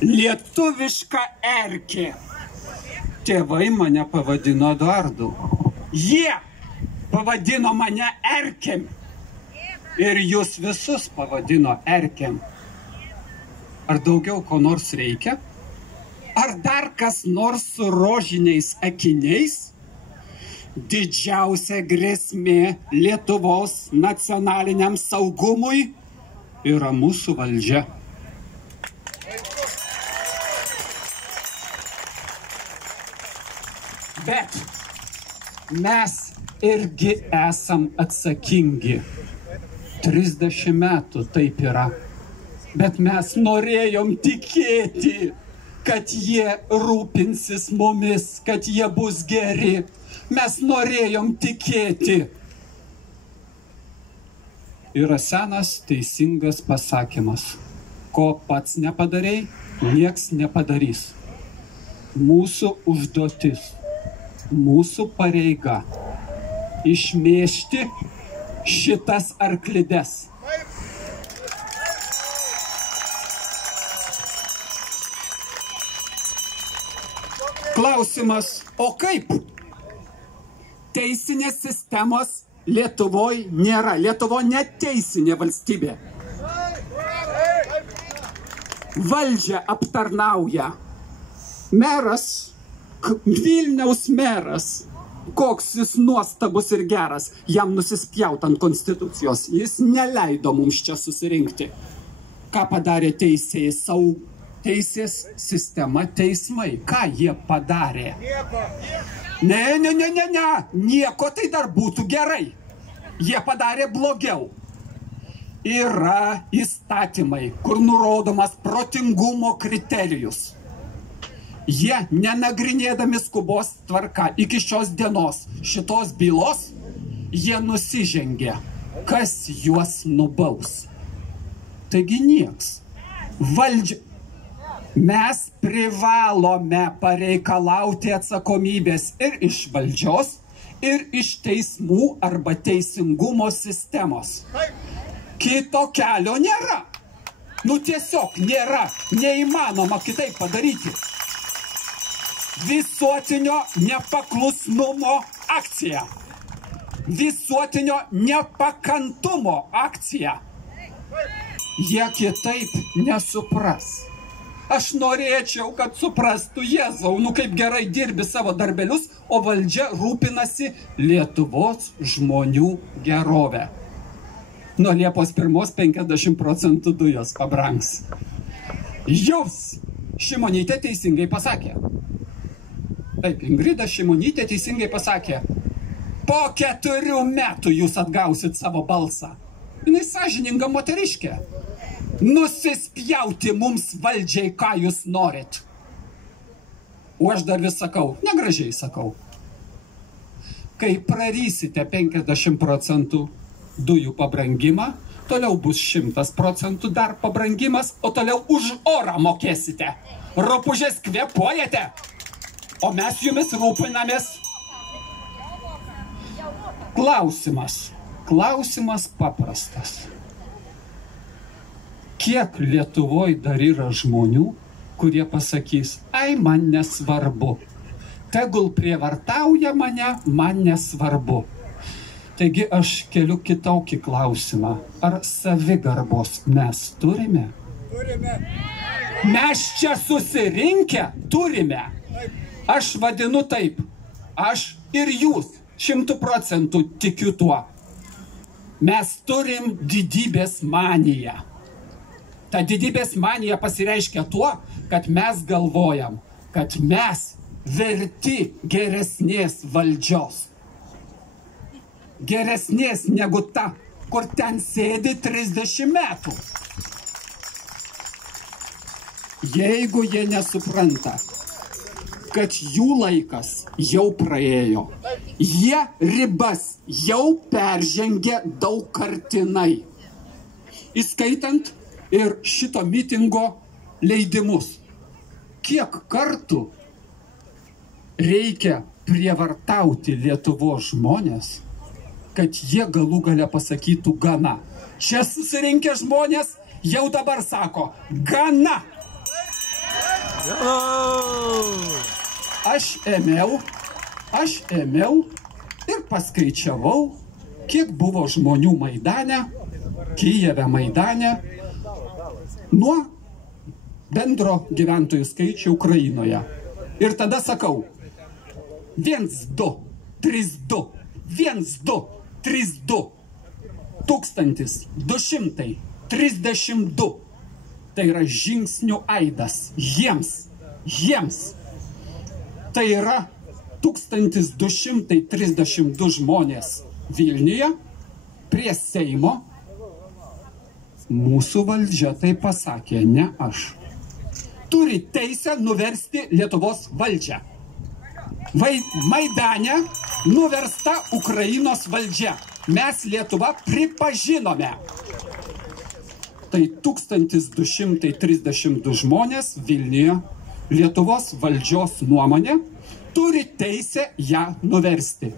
Lietuviška erkė. Tėvai mane pavadino Eduardu. Jie pavadino mane erkėm. Ir jūs visus pavadino erkėm. Ar daugiau ko nors reikia? Ar dar kas nors su rožiniais akiniais? Didžiausia grėsmė Lietuvos nacionaliniam saugumui yra mūsų valdžia. Bet mes irgi esam atsakingi. 30 metų taip yra. Bet mes norėjom tikėti, kad jie rūpinsis mumis, kad jie bus geri. Mes norėjom tikėti. Yra senas teisingas pasakymas. Ko pats nepadarei, nieks nepadarys. Mūsų užduotis, mūsų pareiga išmėžti šitas arklides. Klausimas, o kaip? Teisinės sistemos Lietuvoje nėra. Lietuvo neteisinė valstybė. Valdžią aptarnauja meras, Vilniaus meras. Koks jis nuostabus ir geras. Jam nusispjaut ant konstitucijos. Jis neleido mums čia susirinkti. Ką padarė teisės sistema, teismai? Ką jie padarė? Ne. Nieko tai dar būtų gerai. Jie padarė blogiau. Yra įstatymai, kur nurodomas protingumo kriterijus. Jie, nenagrinėdami skubos tvarka iki šios dienos šitos bylos, jie nusižengė. Kas juos nubaus? Taigi nieks. Valdžia. Mes privalome pareikalauti atsakomybės ir iš valdžios, ir iš teismų arba teisingumo sistemos. Kito kelio nėra. Tiesiog nėra. Neįmanoma kitaip padaryti. Visuotinio nepaklusnumo akcija. Visuotinio nepakantumo akcija. Jie kitaip nesupras. Aš norėčiau, kad suprastų Jėzau, kaip gerai dirbi savo darbelius, o valdžia rūpinasi Lietuvos žmonių gerovę. Nuo Liepos 1 50% dujos pabrangs. Jūs, Šimonytė teisingai pasakė. Taip, Ingrida Šimonytė teisingai pasakė. Po 4 metų jūs atgausit savo balsą. Jinai sąžininga moteriškė. Nusispjauti mums valdžiai, ką jūs norit. O aš dar vis sakau, negražiai sakau. Kai prarysite 50% dujų pabrangimą, toliau bus 100% dar pabrangimas, o toliau už orą mokėsite. Rupūžės kvėpuojate, o mes jumis rūpinamės. Klausimas paprastas. Kiek Lietuvoje dar yra žmonių, kurie pasakys, ai, man nesvarbu. Tegul prievartauja mane, man nesvarbu. Taigi aš keliu kitokį klausimą. Ar savigarbos mes turime? Turime. Mes čia susirinkę turime. Aš vadinu taip. Aš ir jūs 100% tikiu tuo. Mes turim didybės maniją. Ta didybės manija pasireiškia tuo, kad mes galvojam, kad mes verti geresnės valdžios. Geresnės negu ta, kur ten sėdi 30 metų. Jeigu jie nesupranta, kad jų laikas jau praėjo, jie ribas jau peržengė daugkartinai, įskaitant ir šito mitingo leidimus. Kiek kartų reikia prievartauti Lietuvos žmonės, kad jie galų gale pasakytų gana. Čia susirinkę žmonės jau dabar sako gana. Aš ėmiau ir paskaičiavau, kiek buvo žmonių Maidane, Kijeve Maidane, nuo bendro gyventojų skaičių Ukrainoje. Ir tada sakau, 1, 2, 3, 2, 1, 2, 3, 2, 1232. Tai yra žingsnių aidas jiems. Tai yra 1232 žmonės Vilniuje prie Seimo. Mūsų valdžia tai pasakė, ne aš. Turi teisę nuversti Lietuvos valdžią. Maidane nuversta Ukrainos valdžia. Mes Lietuvą pripažinome. Tai 1232 žmonės Vilniuje, Lietuvos valdžios nuomonė, turi teisę ją nuversti.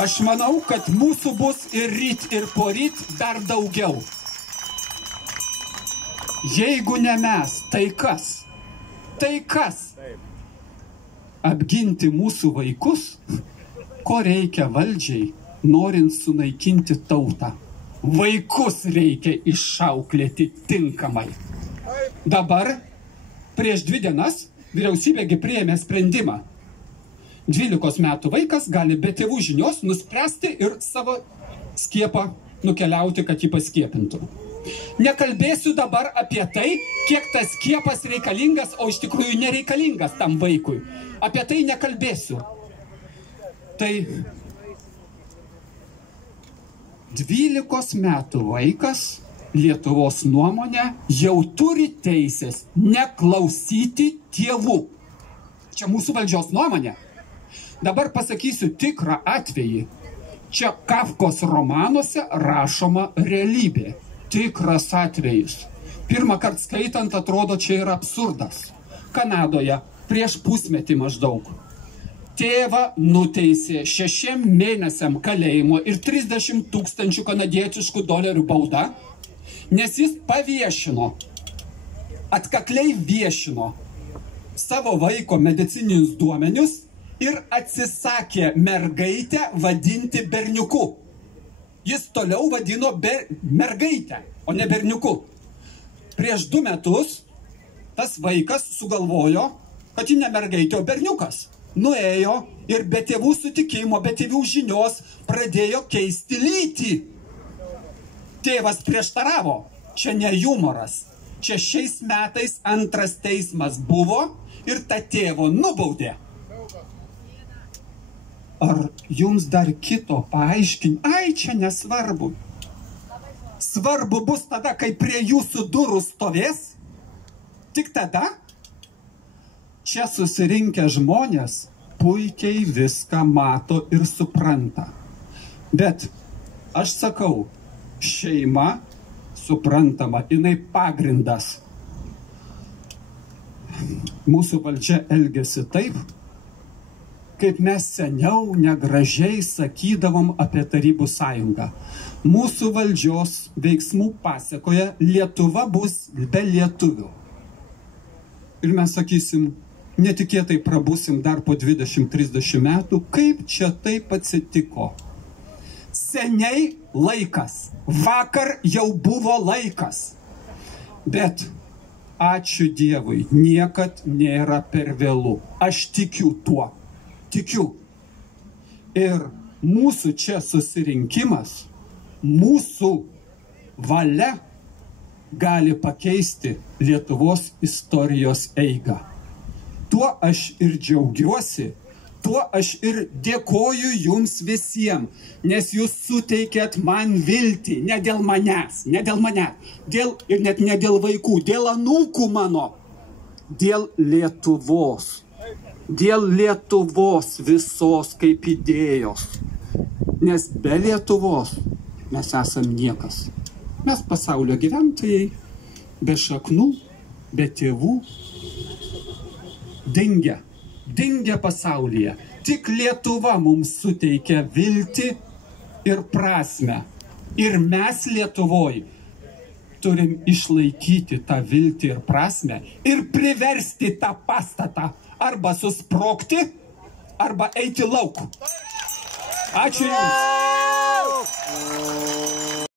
Aš manau, kad mūsų bus ir ryt, ir poryt dar daugiau. Jeigu ne mes, tai kas? Tai kas? Apginti mūsų vaikus, ko reikia valdžiai, norint sunaikinti tautą. Vaikus reikia išauklėti tinkamai. Dabar, prieš 2 dienas, vyriausybėgi priėmė sprendimą. 12 metų vaikas gali be tėvų žinios nuspręsti ir savo skiepą nukeliauti, kad jį paskiepintų. Nekalbėsiu dabar apie tai, kiek tas skiepas reikalingas, o iš tikrųjų nereikalingas tam vaikui. Apie tai nekalbėsiu. Tai 12 metų vaikas Lietuvos nuomonė jau turi teisės neklausyti tėvų. Čia mūsų valdžios nuomonė. Dabar pasakysiu tikrą atvejį. Čia Kafkos romanuose rašoma realybė. Tikras atvejis. Pirmą kartą skaitant atrodo, čia yra absurdas. Kanadoje prieš pusmetį maždaug tėvą nuteisė 6 mėnesiam kalėjimo ir 30 000 kanadietiškų dolerių bauda, nes jis paviešino, atkakliai viešino savo vaiko medicininius duomenius ir atsisakė mergaitę vadinti berniuku. Jis toliau vadino mergaitę, o ne berniuku. Prieš 2 metus tas vaikas sugalvojo, kad ji ne mergaitė, o berniukas. Nuėjo ir be tėvų sutikimo, be tėvų žinios pradėjo keisti lytį. Tėvas prieštaravo. Čia ne humoras. Čia šiais metais 2 teismas buvo ir tą tėvo nubaudė. Ar jums dar kito paaiškinti? Ai, čia nesvarbu. Svarbu bus tada, kai prie jūsų durų stovės. Tik tada čia susirinkę žmonės puikiai viską mato ir supranta. Bet aš sakau, šeima suprantama, jinai pagrindas. Mūsų valdžia elgiasi taip, kaip mes seniau negražiai sakydavom apie Tarybų sąjungą. Mūsų valdžios veiksmų pasekoje Lietuva bus be lietuvių. Ir mes sakysim, netikėtai prabusim dar po 20-30 metų, kaip čia taip atsitiko. Seniai laikas. Vakar jau buvo laikas. Bet ačiū Dievui, niekad nėra per vėlu. Aš tikiu tuo. Tikiu. Ir mūsų čia susirinkimas, mūsų valia gali pakeisti Lietuvos istorijos eigą. Tuo aš ir džiaugiuosi, tuo aš ir dėkoju jums visiems, nes jūs suteikėt man viltį, ne dėl manęs, ir net ne dėl vaikų, dėl anūkų mano, dėl Lietuvos. Dėl Lietuvos visos kaip idėjos. Nes be Lietuvos mes esam niekas. Mes pasaulio gyventojai, be šaknų, be tėvų, dingę pasaulyje. Tik Lietuva mums suteikia viltį ir prasmę. Ir mes Lietuvoj turim išlaikyti tą viltį ir prasmę ir priversti tą pastatą arba susprogti, arba eiti lauk. Ačiū Jums.